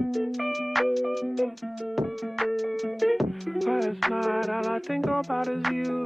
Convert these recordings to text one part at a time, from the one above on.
Last night, all I think about is you.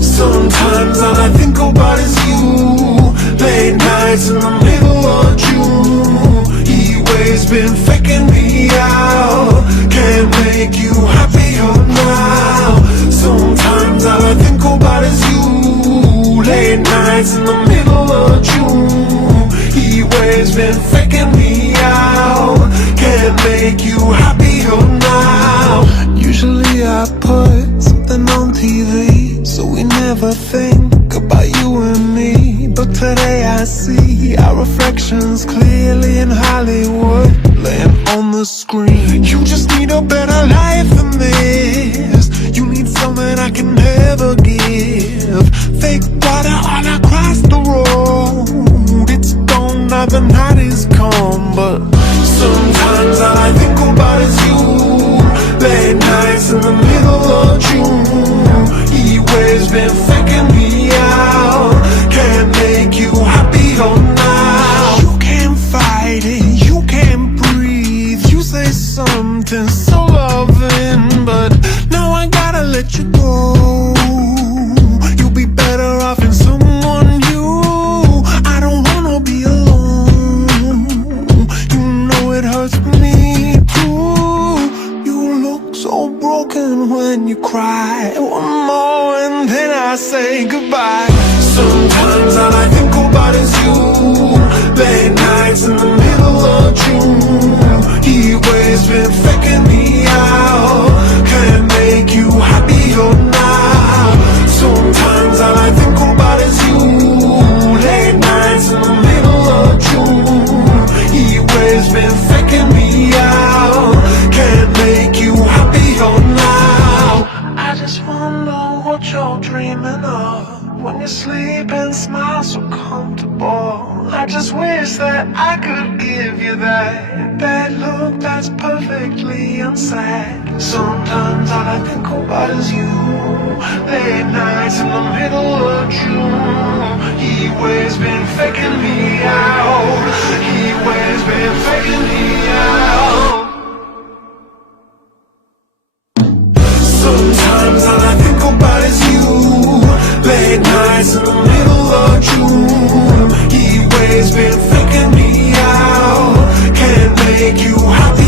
Sometimes all I think about is you. Late nights in the middle of June. He waves been faking me out. Can't make you happier now. Sometimes all I think about is you. Late nights in the middle of June. He waves been faking me out. Can't make you happier now. Usually I put something on TV, so we never think about you and me. But today I see our reflections clearly in Hollywood, laying on the screen. You just need a better life than this. You need something I can never give. Fake water all across the road. It's gone now, the night is come. But sometimes all I think about is you. Late nights in the middle of June. He waves been faking me out. Can't make you happier now. You can't fight it, you can't breathe. You say something so loving, but now I gotta let you go. You'll be better off in someone new. I don't wanna be alone. You know it hurts me too. You look so broken when you cry. One more and then I say goodbye. Sometimes all I think about is you. Late nights in the middle of June. He waves been faking me out. Can't make you happier now. Sometimes all I think about is you. Late nights in the middle of June. He waves been faking me out. Can't make you happier now. I just wonder what you're dreaming of when you sleep and smile so comfortable. I just wish that I could give you that look that's perfectly unsaid. Sometimes all I think about is you. Late nights in the middle of June. He waves been faking me out. He waves been faking me out. Sometimes all I think about is you. Late nights in the middle of June. He waves been faking me out. Can't make you happy